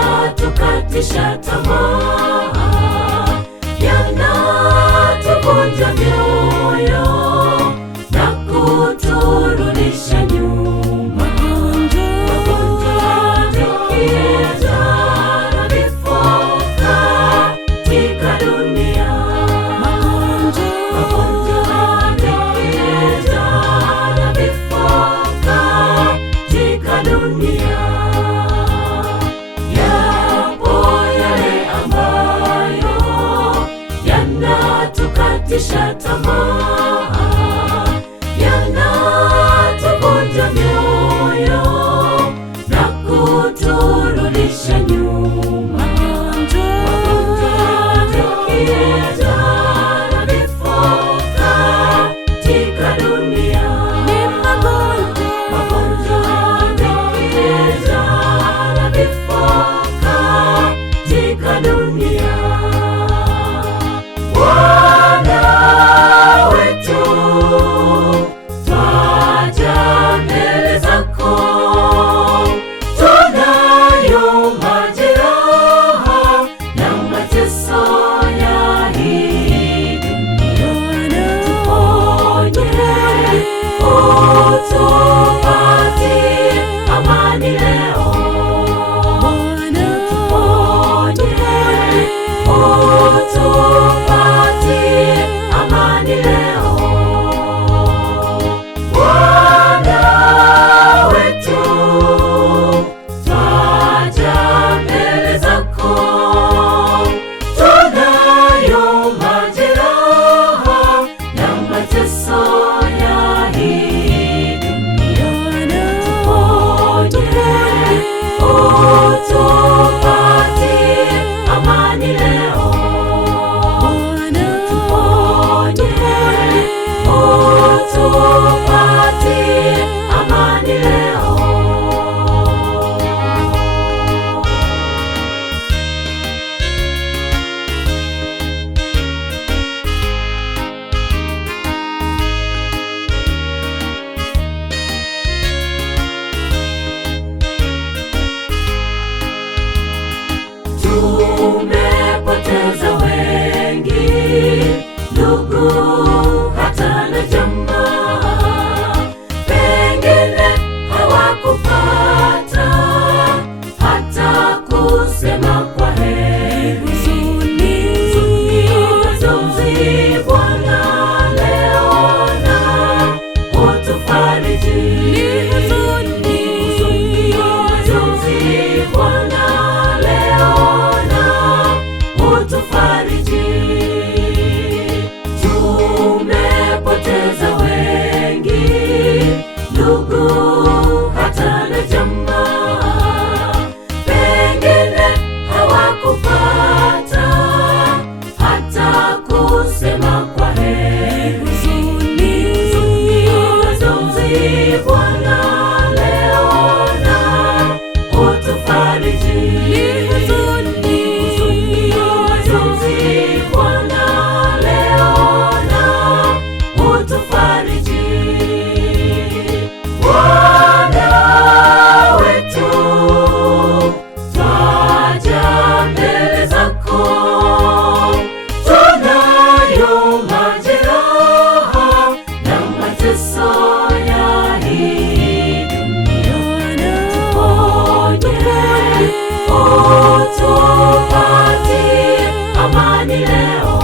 Yanatukatisha tamaa, yanatuvunja mioyo na kuturudisha nyuma. Magonjwa yakija na vifo katika dunia. Magonjwa yakija na vifo katika dunia. Yanatukatisha tamaa, yanatuvunja mioyo na kuturudisha nyuma. Magonjwa yakija na vifo katika dunia. Magonjwa yakija na vifo katika dunia. Bwana wetu, twaja mbele zako, tunayo majeraha na mateso ya hii dunia. Tuponye, utupatie amani leo. Tuponye, amani leo. Bwana wetu, twaja mbele zako, tunayo majeraha na mateso ya hii dunia. Tuponye, utupatie amani leo. Utupatie amani leo. Tumepoteza wengi, ndugu hata na jamaa, pengine hawakupata hata kusema kwa heri. Majonzi Bwana leo na utufariji. Majonzi Bwana leo na utufariji. Tumepoteza wengi, ndugu hata na jamaa, pengine hawakupata hata kusema kwa heri. Majonzi Bwana leo na utufariji. Majonzi Bwana leo na utufariji. Bwana wetu, twaja mbele zako, tunayo majeraha na mateso ya hii dunia. Tuponye, utupatie amani leo.